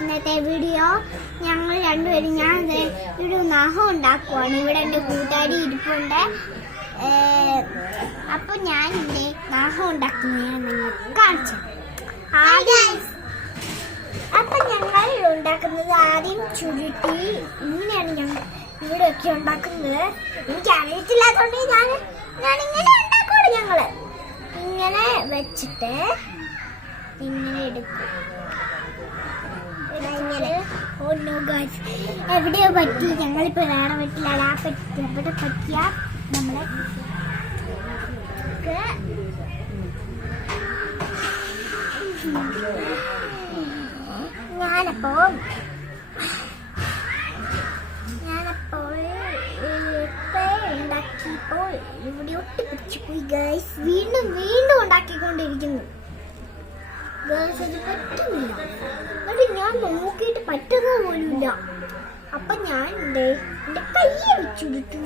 ഇന്നത്തെ വീഡിയോ ഞങ്ങൾ രണ്ടുപേരും ഞാൻ ഒരു നഖം ഉണ്ടാക്കുവാണ്. ഇവിടെ എൻ്റെ കൂട്ടുകാരി ഇരിപ്പുണ്ട്. അപ്പൊ ഞാൻ എൻ്റെ നഖം ഉണ്ടാക്കുന്നത് ഞാൻ നിങ്ങൾക്ക് കാണിച്ചു. അപ്പൊ ഞങ്ങൾ ഉണ്ടാക്കുന്നത് ആദ്യം ചുരുട്ടി ഇങ്ങനെയാണ് ഞങ്ങൾ ഇവിടെയൊക്കെ ഉണ്ടാക്കുന്നത്. എനിക്ക് അറിയത്തില്ലാത്തതുകൊണ്ട് ഞാൻ ഇങ്ങനെ ഉണ്ടാക്കുള്ളൂ. ഞങ്ങള് ഇങ്ങനെ വെച്ചിട്ട് ഇങ്ങനെ എടുക്കും. എവിടെയോ പറ്റി, ഞങ്ങളിപ്പോ വേറെ പറ്റില്ല. എവിടെ പറ്റിയ നമ്മളെ ഞാനപ്പോൾ ഉണ്ടാക്കിയപ്പോൾ ഇവിടെ ഒട്ടിപ്പിടിച്ചു പോയി ഗൈസ്. വീണ്ടും ഉണ്ടാക്കിക്കൊണ്ടിരിക്കുന്നു ഗൈസ്. അത് പറ്റുന്നില്ല. അത് ഞാൻ നോക്കിയിട്ട് പറ്റുന്നത് പോലുമില്ല. അപ്പൊ ഞാൻ എന്റെ കയ്യെ വെച്ചുടിച്ചു.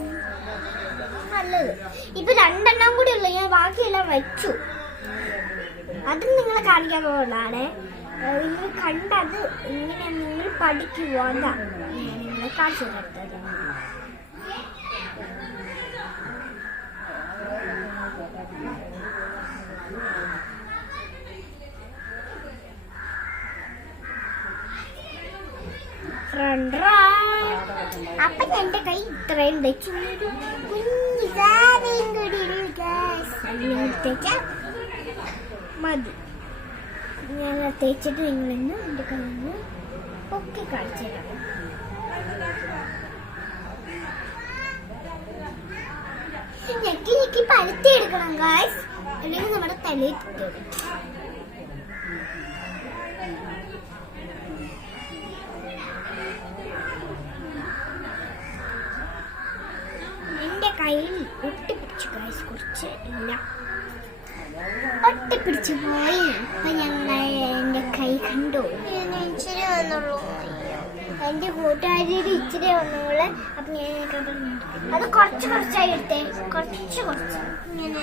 നല്ലത്. ഇപ്പൊ 2 എണ്ണം കൂടി ഉള്ളു. ഞാൻ ബാക്കിയെല്ലാം വെച്ചു. അത് നിങ്ങളെ കാണിക്കാൻ പോകുന്നതാണ്. നിങ്ങൾ കണ്ടത് ഇങ്ങനെ നിങ്ങൾ പഠിക്കുക. അതാ നിങ്ങളെ കാണിച്ചു തരുന്നത്. അപ്പൊ എന്റെ കൈ ഇത്രയും വെച്ചു. കുഞ്ഞു സാധനം കൂടി മതി. ഞാൻ തേച്ചിട്ട് നിങ്ങളിന്ന് എന്റെ കയ്യിൽ ഒക്കെ കാണിച്ചു തരാം. ഞെക്കി പഴുത്തി എടുക്കണം ഗായ്സ്, അല്ലെങ്കിൽ നമ്മുടെ തലയിൽ കിട്ടും. എന്റെ കയ്യിൽ ഒട്ടിപ്പിടിച്ചു ഗായ്സ്. കുറച്ച് ഇല്ല, ഒട്ടിപ്പിടിച്ചു പോയി. അപ്പൊ ഞങ്ങൾ എന്റെ കൈ കണ്ടു. ഇച്ചിരി വന്നുള്ളൂ. എന്റെ കൂട്ടുകാരിയുടെ ഇച്ചിരി വന്നോള്. അപ്പൊ ഞാൻ അത് കുറച്ചായി എടുത്തേ. കുറച്ച് ഇങ്ങനെ